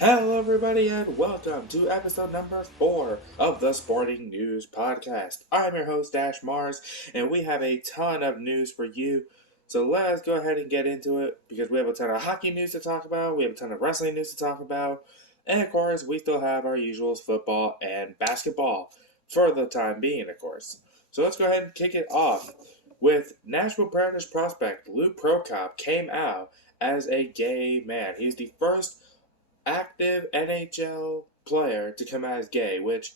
Hello, everybody, and welcome to episode number 4 of the Sporting News Podcast. I'm your host, REALDASHMARS, and we have a ton of news for you. So let's go ahead and get into it because we have a ton of hockey news to talk about, we have a ton of wrestling news to talk about, and of course, we still have our usuals football and basketball for the time being, of course. So let's go ahead and kick it off with Nashville Predators prospect Luke Prokop came out as a gay man. He's the first active NHL player to come out as gay, which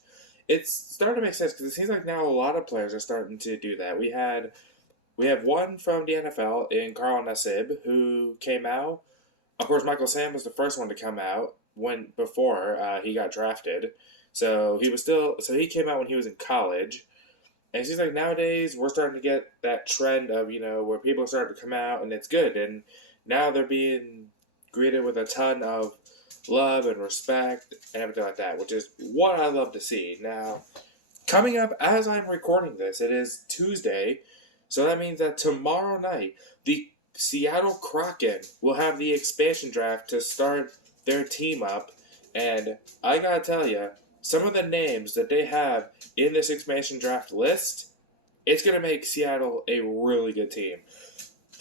it's starting to make sense because it seems like now a lot of players are starting to do that. We have one from the NFL in Carl Nassib who came out. Of course, Michael Sam was the first one to come out before he got drafted. So he came out when he was in college. And it seems like nowadays we're starting to get that trend of, where people start to come out and it's good. And now they're being greeted with a ton of love and respect and everything like that, which is what I love to see. Now, coming up as I'm recording this, it is Tuesday, so that means that tomorrow night, the Seattle Kraken will have the expansion draft to start their team up, and I gotta tell you, some of the names that they have in this expansion draft list, it's gonna make Seattle a really good team.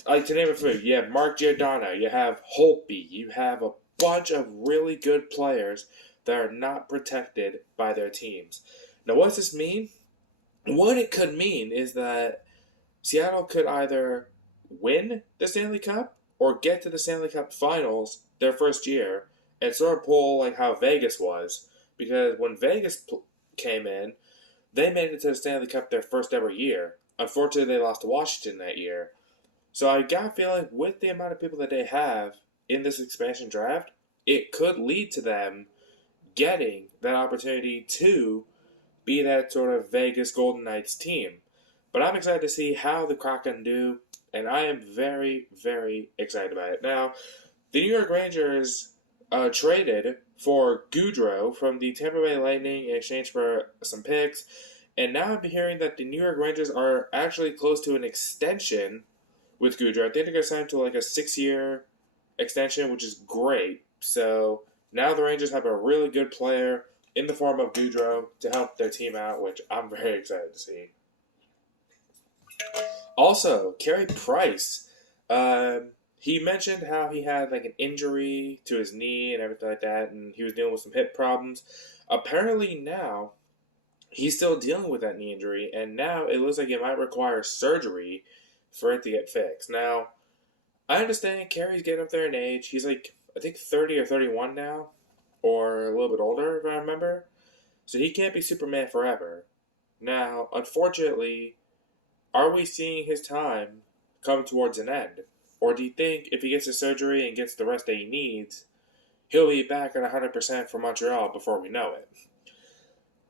Like, to name a few, you have Mark Giordano, you have Holtby, you have a bunch of really good players that are not protected by their teams. Now, what does this mean? What it could mean is that Seattle could either win the Stanley Cup or get to the Stanley Cup Finals their first year and sort of pull like how Vegas was. Because when Vegas came in, they made it to the Stanley Cup their first ever year. Unfortunately, they lost to Washington that year. So I got a feeling with the amount of people that they have in this expansion draft, it could lead to them getting that opportunity to be that sort of Vegas Golden Knights team. But I'm excited to see how the Kraken do, and I am very, very excited about it. Now, the New York Rangers traded for Goudreau from the Tampa Bay Lightning in exchange for some picks, and now I'm hearing that the New York Rangers are actually close to an extension with Goudreau. I think they're going to sign to like a 6-year extension, which is great. So now the Rangers have a really good player in the form of Goudreau to help their team out, which I'm very excited to see. Also, Carey Price, he mentioned how he had like an injury to his knee and everything like that, and he was dealing with some hip problems. Apparently now, he's still dealing with that knee injury, and now it looks like it might require surgery for it to get fixed. Now, I understand Carey's getting up there in age. He's like, I think 30 or 31 now, or a little bit older if I remember. So he can't be Superman forever. Now, unfortunately, are we seeing his time come towards an end? Or do you think if he gets his surgery and gets the rest that he needs, he'll be back at 100% for Montreal before we know it?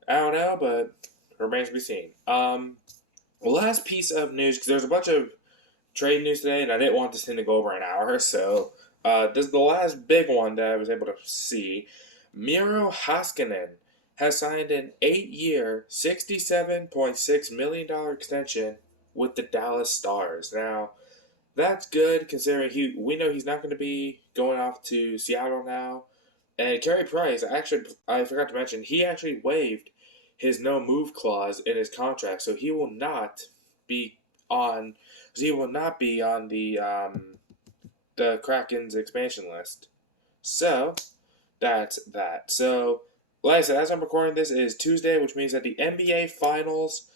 I don't know, but remains to be seen. Last piece of news, because there's a bunch of trade news today, and I didn't want this thing to go over an hour, so this is the last big one that I was able to see. Miro Haskinen has signed an 8-year, $67.6 million extension with the Dallas Stars. Now, that's good considering we know he's not going to be going off to Seattle now. And Carey Price, I forgot to mention, he actually waived his no-move clause in his contract, so he will not be on the Kraken's expansion list. So that's that. So, like I said, as I'm recording this, it is Tuesday, which means that the NBA Finals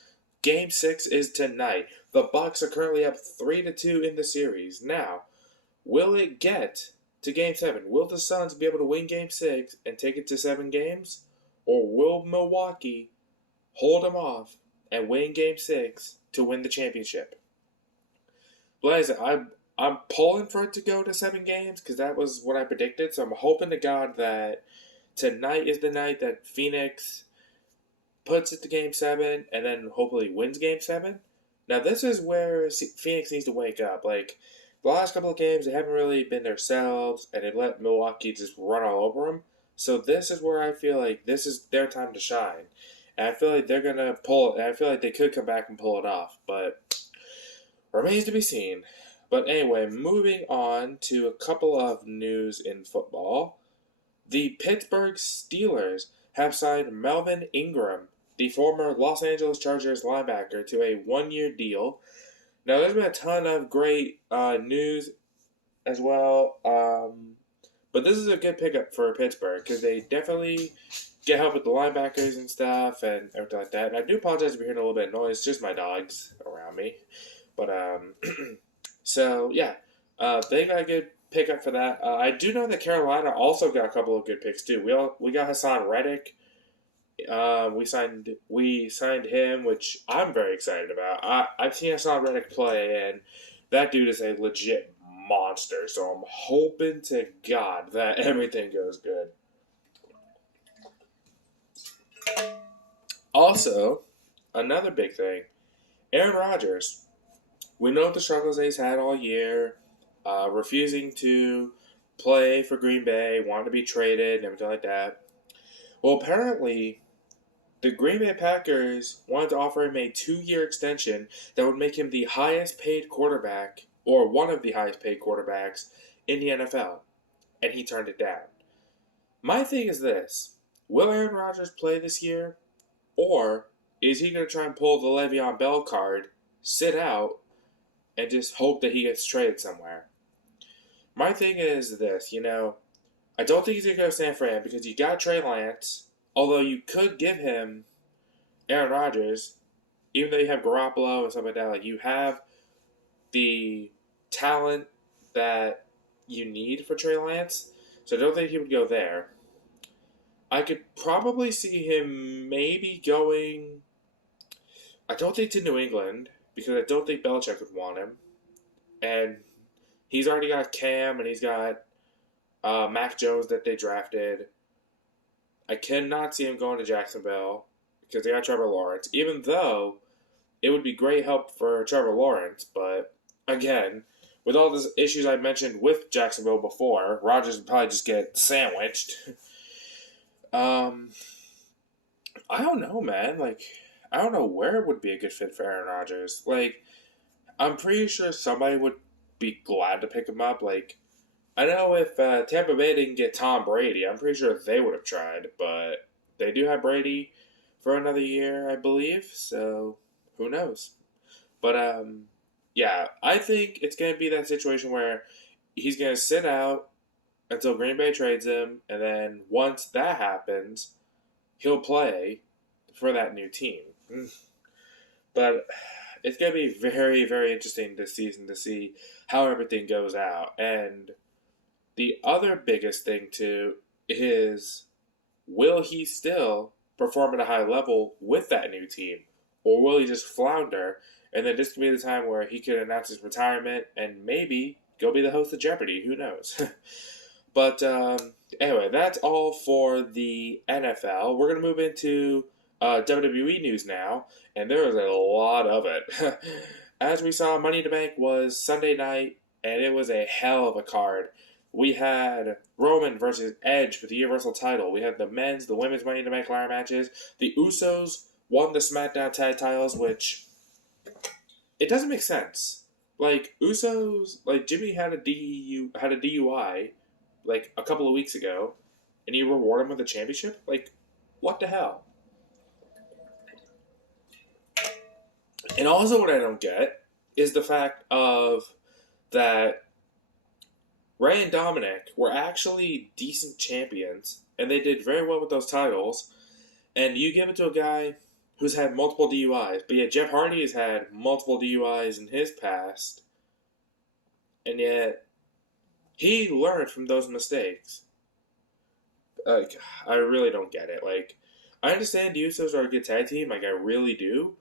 Game 6 is tonight. The Bucks are currently up 3-2 in the series. Now, will it get to Game 7? Will the Suns be able to win Game 6 and take it to 7 games? Or will Milwaukee hold them off and win Game 6 to win the championship? Like I said, I'm pulling for it to go to 7 games because that was what I predicted. So I'm hoping to God that tonight is the night that Phoenix puts it to Game 7 and then hopefully wins Game 7. Now this is where Phoenix needs to wake up. Like, the last couple of games, they haven't really been themselves and they let Milwaukee just run all over them. So this is where I feel like this is their time to shine. And I feel like they're going to pull it. And I feel like they could come back and pull it off. But remains to be seen. But anyway, moving on to a couple of news in football. The Pittsburgh Steelers have signed Melvin Ingram, the former Los Angeles Chargers linebacker, to a one-year deal. Now, there's been a ton of great news as well, but this is a good pickup for Pittsburgh because they definitely get help with the linebackers and stuff and everything like that. And I do apologize if you're hearing a little bit of noise, just my dogs around me. But, so, yeah, they got a good pickup for that. I do know that Carolina also got a couple of good picks, too. We got Hassan Reddick. We signed him, which I'm very excited about. I've seen Hassan Reddick play, and that dude is a legit monster. So I'm hoping to God that everything goes good. Also, another big thing, Aaron Rodgers. We know the struggles he's had all year, refusing to play for Green Bay, wanting to be traded, and everything like that. Well, apparently, the Green Bay Packers wanted to offer him a 2-year extension that would make him the highest paid quarterback, or one of the highest paid quarterbacks, in the NFL. And he turned it down. My thing is this. Will Aaron Rodgers play this year? Or is he going to try and pull the Le'Veon Bell card, sit out, and just hope that he gets traded somewhere? My thing is this, I don't think he's going to go to San Fran because you got Trey Lance. Although you could give him Aaron Rodgers, even though you have Garoppolo and stuff like that, like you have the talent that you need for Trey Lance. So I don't think he would go there. I could probably see him maybe going, I don't think to New England, because I don't think Belichick would want him. And he's already got Cam and he's got Mac Jones that they drafted. I cannot see him going to Jacksonville because they got Trevor Lawrence, even though it would be great help for Trevor Lawrence. But again, with all the issues I mentioned with Jacksonville before, Rodgers would probably just get sandwiched. I don't know, man. I don't know where would be a good fit for Aaron Rodgers. I'm pretty sure somebody would be glad to pick him up. I know if Tampa Bay didn't get Tom Brady, I'm pretty sure they would have tried, but they do have Brady for another year, I believe, so who knows. But, yeah, I think it's going to be that situation where he's going to sit out until Green Bay trades him, and then once that happens, he'll play for that new team. But it's going to be very, very interesting this season to see how everything goes out, and the other biggest thing, too, is will he still perform at a high level with that new team? Or will he just flounder? And then this could be the time where he could announce his retirement and maybe go be the host of Jeopardy. Who knows? But anyway, that's all for the NFL. We're going to move into WWE news now. And there is a lot of it. As we saw, Money in the Bank was Sunday night. And it was a hell of a card. We had Roman versus Edge for the Universal title. We had the men's, the women's Money in the Bank ladder matches. The Usos won the SmackDown tag titles, which it doesn't make sense. Usos, Jimmy had a DUI a couple of weeks ago, and you reward him with a championship. What the hell? And also, what I don't get is the fact of that Rey and Dominic were actually decent champions, and they did very well with those titles, and you give it to a guy who's had multiple DUIs. But yet Jeff Hardy has had multiple DUIs in his past, and yet he learned from those mistakes. I really don't get it. I understand the Usos are a good tag team, I really do,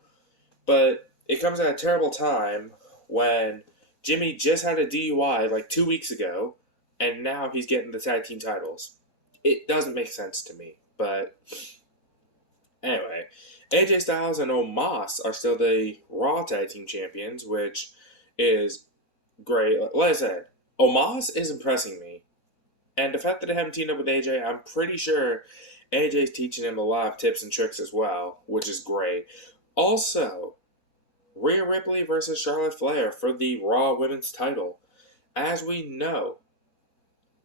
but it comes at a terrible time when Jimmy just had a DUI 2 weeks ago, and now he's getting the tag team titles. It doesn't make sense to me, but anyway, AJ Styles and Omos are still the Raw Tag Team Champions, which is great. Like I said, Omos is impressing me, and the fact that they haven't teamed up with AJ, I'm pretty sure AJ's teaching him a lot of tips and tricks as well, which is great. Also, Rhea Ripley versus Charlotte Flair for the Raw Women's title. As we know,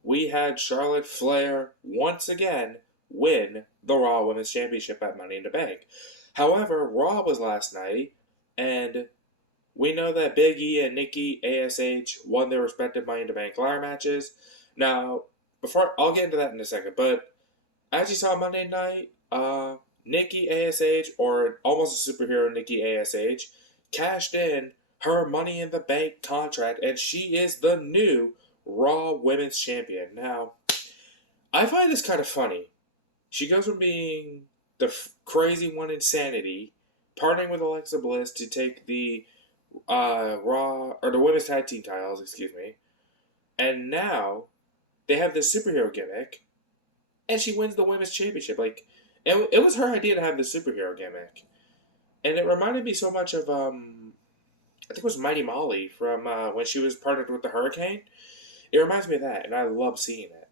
we had Charlotte Flair once again win the Raw Women's Championship at Money in the Bank. However, Raw was last night, and we know that Big E and Nikki ASH won their respective Money in the Bank ladder matches. Now, before I'll get into that in a second, but as you saw Monday night, Nikki ASH, or almost a superhero Nikki ASH, cashed in her Money in the Bank contract, and she is the new Raw Women's Champion. Now, I find this kind of funny. She goes from being the crazy one Insanity, partnering with Alexa Bliss to take the Raw, or the Women's Tag Team titles, excuse me, and now they have this superhero gimmick, and she wins the Women's Championship. Like, it was her idea to have the superhero gimmick. And it reminded me so much of, I think it was Mighty Molly from when she was partnered with the Hurricane. It reminds me of that, and I love seeing it.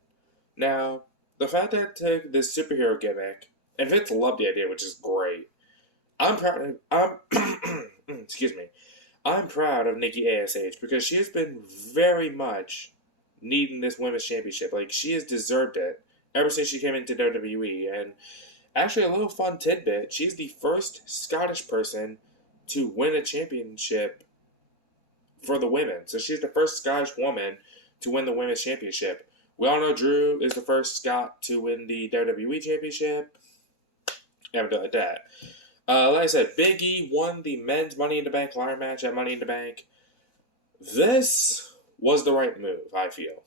Now, the fact that it took this superhero gimmick, and Vince loved the idea, which is great. I'm proud excuse me. I'm proud of Nikki ASH because she has been very much needing this Women's Championship. Like, she has deserved it ever since she came into WWE. And actually, a little fun tidbit, she's the first Scottish person to win a championship for the women. So she's the first Scottish woman to win the Women's Championship. We all know Drew is the first Scot to win the WWE Championship. Never done like that. Like I said, Big E won the men's Money in the Bank ladder match at Money in the Bank. This was the right move, I feel.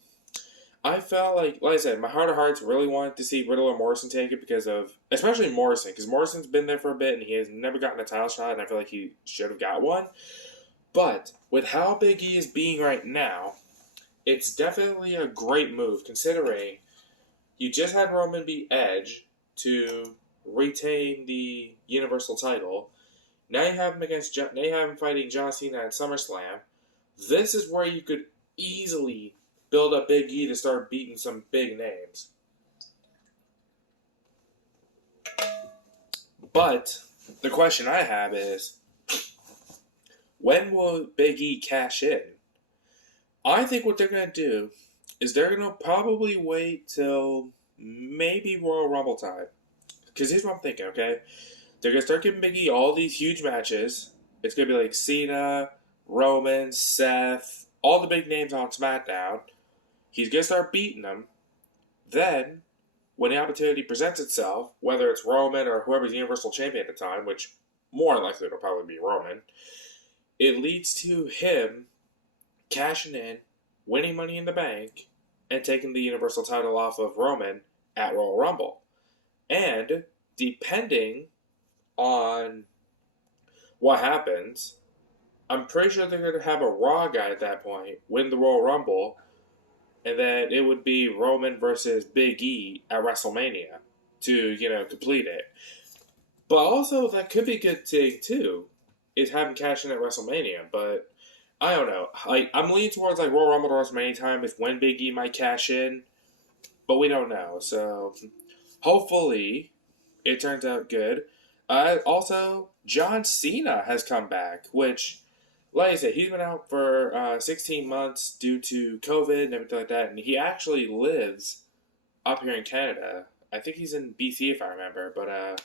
I felt like I said, my heart of hearts really wanted to see Riddle or Morrison take it because of, especially Morrison, because Morrison's been there for a bit and he has never gotten a title shot, and I feel like he should have got one. But with how Big E is being right now, it's definitely a great move considering you just had Roman beat Edge to retain the Universal title. Now you have him fighting John Cena at SummerSlam. This is where you could easily build up Big E to start beating some big names. But the question I have is, when will Big E cash in? I think what they're going to do is they're going to probably wait till maybe Royal Rumble time. Because here's what I'm thinking, okay? They're going to start giving Big E all these huge matches. It's going to be like Cena, Roman, Seth, all the big names on SmackDown. He's going to start beating them. Then, when the opportunity presents itself, whether it's Roman or whoever's Universal Champion at the time, which more than likely it'll probably be Roman, it leads to him cashing in, winning Money in the Bank, and taking the Universal title off of Roman at Royal Rumble. And depending on what happens, I'm pretty sure they're going to have a Raw guy at that point win the Royal Rumble, and then it would be Roman versus Big E at WrestleMania to, complete it. But also, that could be a good thing, too, is having cash in at WrestleMania. But I don't know. I'm leaning towards Royal Rumble to WrestleMania time is when Big E might cash in, but we don't know. So hopefully it turns out good. Also, John Cena has come back, which, like I said, he's been out for 16 months due to COVID and everything like that, and he actually lives up here in Canada. I think he's in BC if I remember, but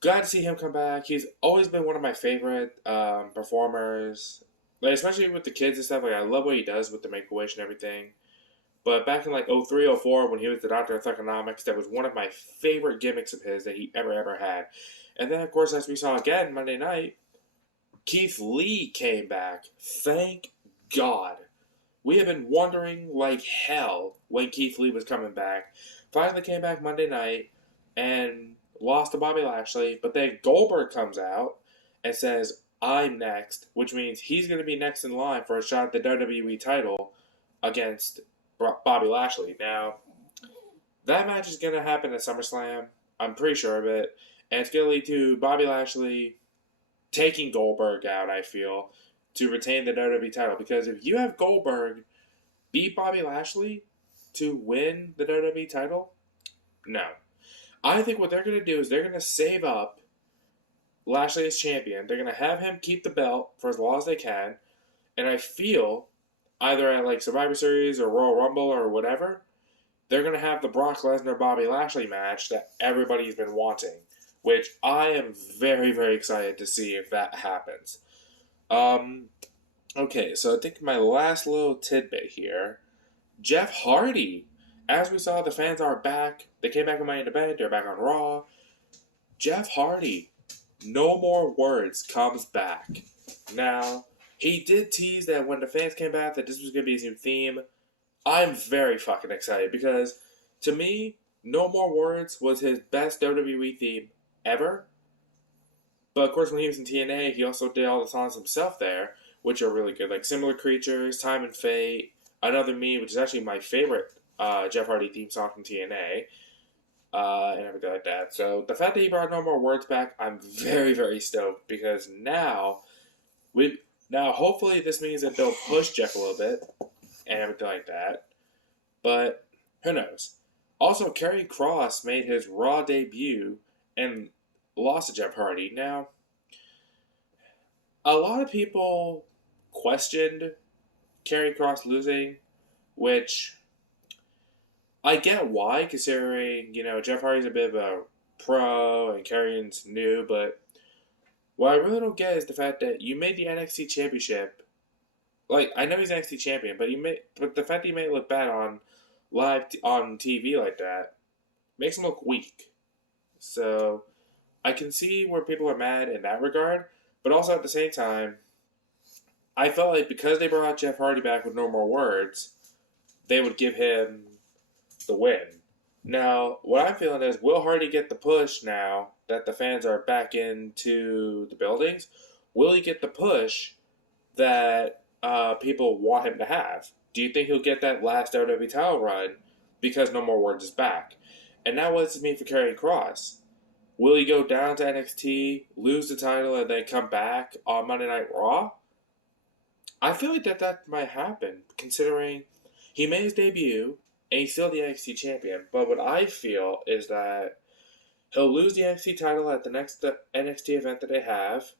glad to see him come back. He's always been one of my favorite performers, especially with the kids and stuff. I love what he does with the Make-A-Wish and everything. But back in 03, 04, when he was the Doctor of Thugonomics, that was one of my favorite gimmicks of his that he ever had. And then, of course, as we saw again Monday night, Keith Lee came back. Thank God. We have been wondering like hell when Keith Lee was coming back. Finally came back Monday night and lost to Bobby Lashley. But then Goldberg comes out and says, I'm next, which means he's going to be next in line for a shot at the WWE title against Bobby Lashley. Now, that match is going to happen at SummerSlam. I'm pretty sure of it. And it's going to lead to Bobby Lashley taking Goldberg out, I feel, to retain the WWE title. Because if you have Goldberg beat Bobby Lashley to win the WWE title, no. I think what they're going to do is they're going to save up Lashley as champion. They're going to have him keep the belt for as long as they can. And I feel either at like Survivor Series or Royal Rumble or whatever, they're going to have the Brock Lesnar-Bobby Lashley match that everybody's been wanting, which I am very, very excited to see if that happens. Okay, so I think my last little tidbit here, Jeff Hardy. As we saw, the fans are back. They came back on Money in the Bank. They're back on Raw. Jeff Hardy, No More Words, comes back. Now, he did tease that when the fans came back that this was going to be his new theme. I'm very fucking excited because, to me, No More Words was his best WWE theme ever. But, of course, when he was in TNA, he also did all the songs himself there, which are really good. Like Similar Creatures, Time and Fate, Another Me, which is actually my favorite Jeff Hardy theme song from TNA. And everything like that. So the fact that he brought No More Words back, I'm very, very stoked because now hopefully this means that they'll push Jeff a little bit and everything like that. But who knows? Also, Karrion Kross made his Raw debut and lost to Jeff Hardy. Now, a lot of people questioned Karrion Kross losing, which I get why, considering, Jeff Hardy's a bit of a pro and Karrion's new, but what I really don't get is the fact that you made the NXT Championship. Like, I know he's NXT champion, but the fact that you made it look bad on live on TV like that makes him look weak. So I can see where people are mad in that regard, but also at the same time, I felt like because they brought Jeff Hardy back with No More Words, they would give him the win. Now, what I'm feeling is, will Hardy get the push now that the fans are back into the buildings? Will he get the push that people want him to have? Do you think he'll get that last WWE title run because No More Words is back? And now what does it mean for Karrion Kross? Will he go down to NXT, lose the title, and then come back on Monday Night Raw? I feel like that might happen, considering he made his debut, and he's still the NXT champion. But what I feel is that he'll lose the NXT title at the next NXT event that they have.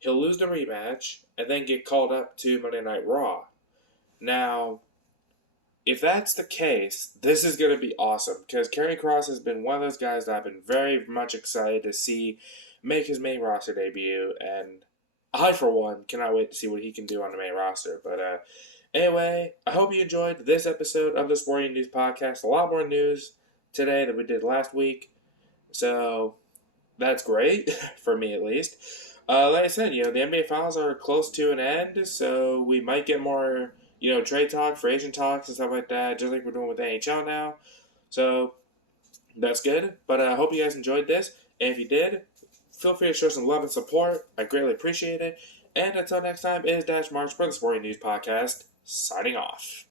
He'll lose the rematch, and then get called up to Monday Night Raw. Now, if that's the case, this is going to be awesome, because Karrion Kross has been one of those guys that I've been very much excited to see make his main roster debut, and I, for one, cannot wait to see what he can do on the main roster. But anyway, I hope you enjoyed this episode of the Sporting News Podcast. A lot more news today than we did last week, so that's great, for me at least. Like I said, the NBA Finals are close to an end, so we might get more, trade talk, free agent talks, and stuff like that, just like we're doing with the NHL now. So that's good. But I hope you guys enjoyed this. And if you did, feel free to show some love and support. I greatly appreciate it. And until next time, it is Dash March for the Sporting News Podcast, signing off.